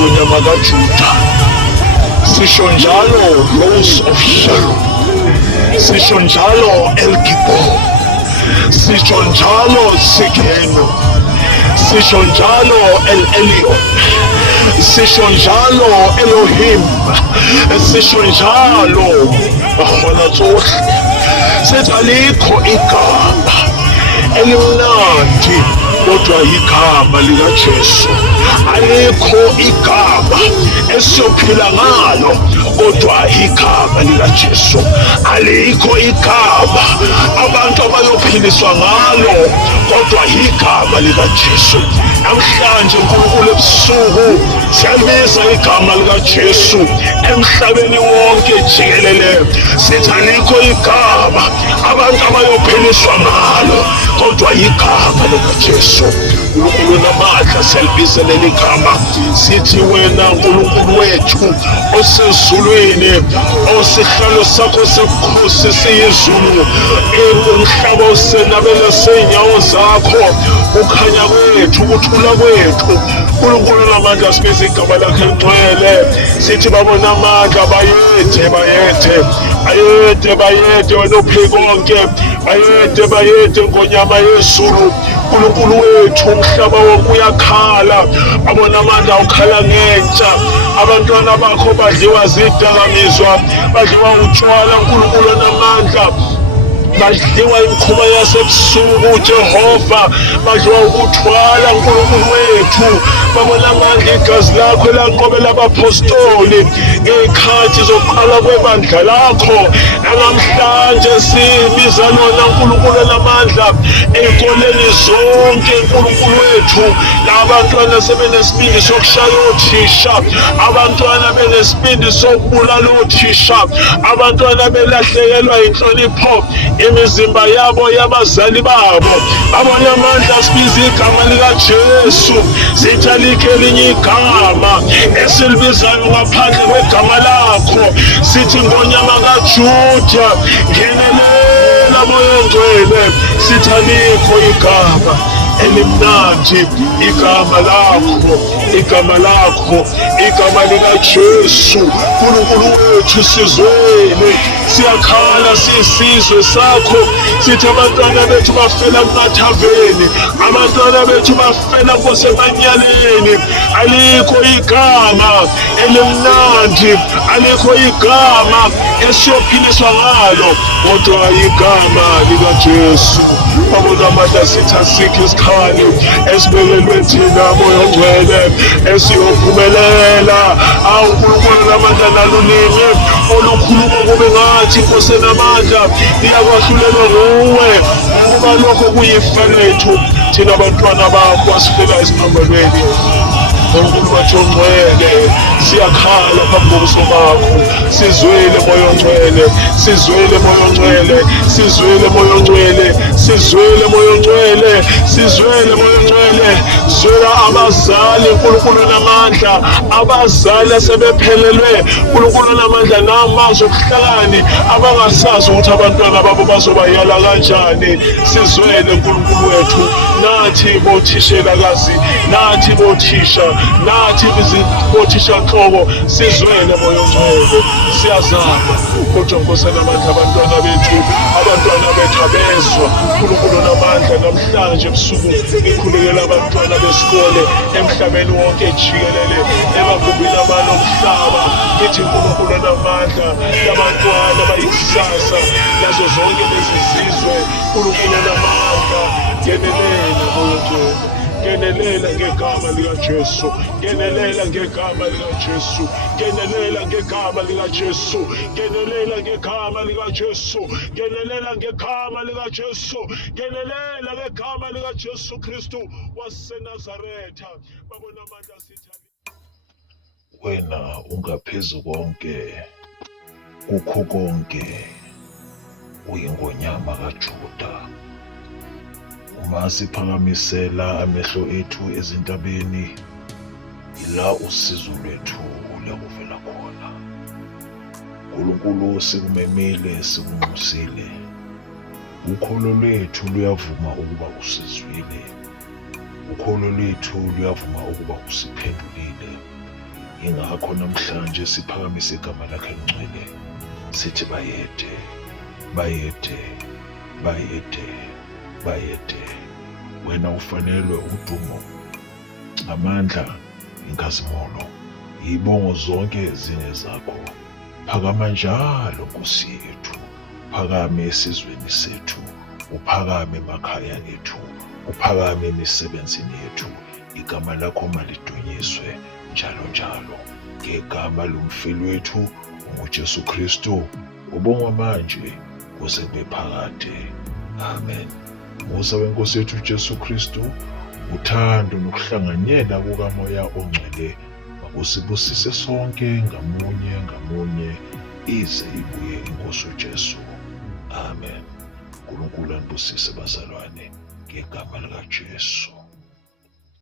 ngonyama kaJuda. Sisho njalo Rose of Sharon, sisho njalo El Gibor, sisho njalo Tsidkenu, sisho njalo El Elyon, sisho njalo Elohim, sisho njalo Ahwanatsohle. Sithi alikho igama elimnandi kodwa igama likaJesu. Alikho igama esiyophila ngalo kodwa igama likaJesu. Alikho igama abantu abayophiliswa ngalo kodwa igama likaJesu. Namhlanje uNkulunkulu ebusuku siyalibiza igama likaJesu emhlabeni wonke jikelele. Sithi alikho igama abantu abayophiliswa ngalo kodwa igama likaJesu. uNkulunkulu namandla siyalibiza leli gama sithi wena uNkulunkulu wethu osezulwini, osihlalo sakho sobukhosi siyizulu, umhlaba usenabela sey'nyawo zakho, ukhanya kwethu, ukuthula kwethu. uNkulunkulu namandla sibiza igama lakhe elingcwele sithi babona amandla bayede bayede bayede bayede wena uphi konke, bayede bayede ngonyama yezulu. uNkulunkulu wethu umhlaba wonke uyakhala, babona amandla ukhala ngentsha. Abantwana bakho badliwa zidakamizwa, badliwa utshwala uNkulunkulu namandla, badliwa imikhuba yasebusuku Jehova, badliwa ukuthwala uNkulunkulu wethu. babona amandla igazi lakho elanqobela abapostoli ngey'khathi zokuqala kwebandla lakho. Namhlanje sibiza lona uNkulunkulu namandla ey'koleni zonke uNkulunkulu wethu. Labantwana sebenesibindi sokushaya othisha, abantwana benesibindi sokubulala othisha, abantwana belahlekelwa inhlonipho imizimba yabo yabazali babo. Babona amandla sibiza igama likaJesu, sithi alikho elinye igama esilibizayo ngaphandle kwegama lakho. Sithi ngonyama kaJuda ngenelela Moya Ongcwele, sithi alikho igama elimnandi, igama lakho, igama lakho, igama likaJesu. uNkulunkulu wethu sizwele, siyakhala siyisizwe sakho, sithi abantwana bethu bafela kumathaveni, abantwana bethu bafela kosemanyaleni. Alikho igama elimnandi, alikho igama esiyophiliswa ngalo kodwa igama likaJesu. babona amandla sithi asikho isikhali esibekelwe thina Moya Ongcwele esiyophumelela. uNkulunkulu namandla nalunini olukhuluma kube ngathi Nkosi namandla iyakwahlulelwa nguwe, ngoba lokho kuyifa lethu thina bantwana bakho asifela esiphambanweni. uNkulunkulu wethu ongcwele, siyakhala phambi kobuso bakho, sizwele Moya Ongcwele, sizwele Moya Ongcwele, sizwele Moya Ongcwele, sizwele Moya Ongcwele, sizwele Moya Ongcwele. Zwela abazali uNkulunkulu namandla, abazali asebephelelwe uNkulunkulu namandla namazwi obuhlakani, abangasazi ukuthi abantwana babo bazobayala kanjani. Sizwele uNkulunkulu wethu, nathi bothishelakazi, nathi bothisha, nathi bothisha nhloko, sizwele Moya Ongcwele. Siyazama kodwa Nkosi namandla abantwana bethu abezwa uNkulunkulu namandla. Namhlanje ebusuku ngikhulekela abantwana besikole emhlabeni wonke jikelele, emagumbini amanye omhlaba. Ngithi uNkulunkulu namandla, labantwana bayikusasa lazo zonke lezi zizwe. uNkulunkulu namandla, ngenelela Moya Ongcwele, ngenelela ngegama likaJesu, ngenelela ngegama likaJesu, ngenelela ngegama likaJesu, ngenelela ngegama likaJesu, ngenelela ngegama likaJesu, ngenelela ngegama likaJesu Kristu waseNazaretha. babona amandla sithi wena ungaphezu konke, kukho konke, uyingonyama kaJuda. Uma siphakamisela amehlo ethu ezintabeni, ila usizo lwethu luyakuvela khona. uNkulunkulu sikumemile, sikunxusile. Ukholo lwethu luyavuma ukuba usizwile. Ukholo lwethu luyavuma ukuba usiphendulile. Ingakho namhlanje siphakamise igama lakhe elingcwele, sithi bayede, bayede, bayede, bayede. Wena ufanelwe udumo, amandla, inkazimulo, ibongo zonke zingezakho. Phakama njalo Nkosi yethu, phakame esizweni sethu, uphakame emakhaya ethu, uphakame emisebenzini yethu. Igama lakho malidunyiswe njalo njalo. Ngegama lomfeli wethu unguJesu Kristu, ubongwa manje kuze kube phakade. Amen. Musa weNkosi yethu uJesu Kristu, uthando nokuhlanganyela kukaMoya oNgcwele makusibusise sonke ngamunye ngamunye, ize ibuye iNkosi uJesu. Amen. uNkulunkulu anibusise bazalwane, ngegama likaJesu.